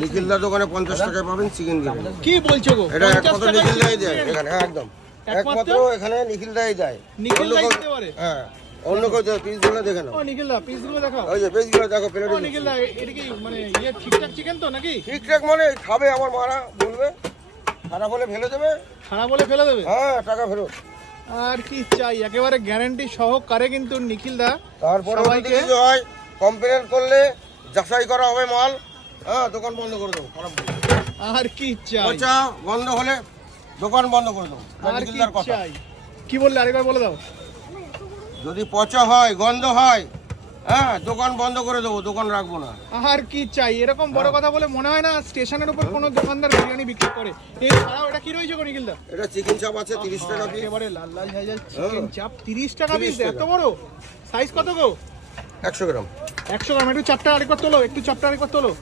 নিখিলদার দোকানে 50 টাকায় পাবেন চিকেন বিরিয়ানি। কি বলছো গো? এটা 50 একমাত্র টাকায় নিখিলদাই chicken দেয় বিরিয়ানি? এখানে, হ্যাঁ একদম একমাত্র এখানে নিখিলদাই দেয়। নিখিলদাই অন্য কেউ- দিতে পারে? হ্যাঁ অন্য কেউ পিসগুলো দেখে নাও। ও নিখিলদা পিসগুলো দেখাও। ওই যে পিসগুলো দেখো ও প্লেটে। নিখিলদা এটা কি মানে ইয়ে ঠিকঠাক চিকেন তো নাকি? ঠিকঠাক মানে খাবে আমার মারা বলবে, খারাপ হলে ফেলে দেবে। খারাপ বলে ফেলে দেবে? হ্যাঁ টাকা ফেরত। আর কি চাই, একেবারে গ্যারান্টি সহকারে কিন্তু নিখিলদা তারপরে সবাইকে কিছু হয় কমপ্লেন করলে যাচাই করা হবে মাল, হ্যাঁ দোকান বন্ধ করে দেবো। খারাপ বলে আর কি চাই, পচা বন্ধ হলে দোকান বন্ধ করে দেবো। আর কি নিখিলদার কথা। চাই। কি বললে আরেকবার বলে দাও। যদি পচা হয় গন্ধ হয়, হ্যাঁ দোকান বন্ধ করে দেবো, দোকান রাখবো না। আর কি চাই, এরকম বড় কথা বলে মনে হয় না স্টেশনের উপর কোনো দোকানদার বিরিয়ানি বিক্রি করে। এছাড়াও এটা কি রয়েছে গো নিখিলদা? এটা চিকেন চাপ আছে 30 টাকা পিস। একেবারে লাল লাল ঝাল ঝাল চিকেন চাপ 30 টাকা 30 পিস, টাকা। এত বড় সাইজ কত গো? 100 গ্রাম। 100 গ্রাম। একটু চাপটা আরেকবার তোলো, একটু চাপটা আরেকবার তোলো।